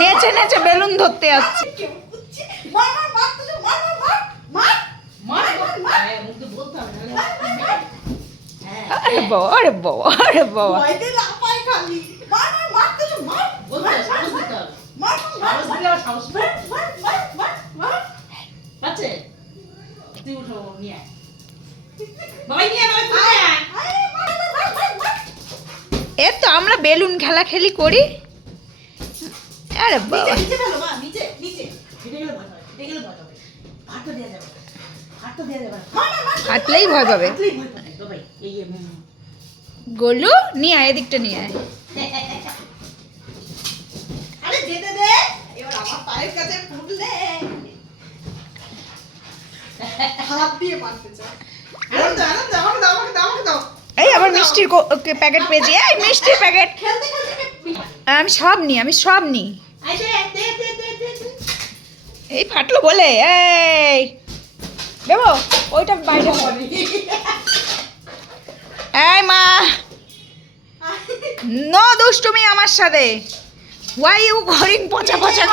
নেচে নেচে বেলুন ধরতে যাচ্ছে। আরে বাবা, আরে বাবা, আরে বাবা। এর তো আমরা বেলুন খেলা খেলি করি। আরে বাবা, হাঁটলেই ভয় পাবে। গোলু নিয়ে আয়, এদিকটা নিয়ে আয়। এই আবার মিষ্টির প্যাকেট পেয়েছি। এই মিষ্টির প্যাকেট আমি সব নিই, আমি সব নিই। এই ফাটলো বলে এই দেবো ওইটা বাইরে। এই মা, নো দুষ্টুমি আমার সাথে। ওয়াই ইউ গোয়িং পচা পচা।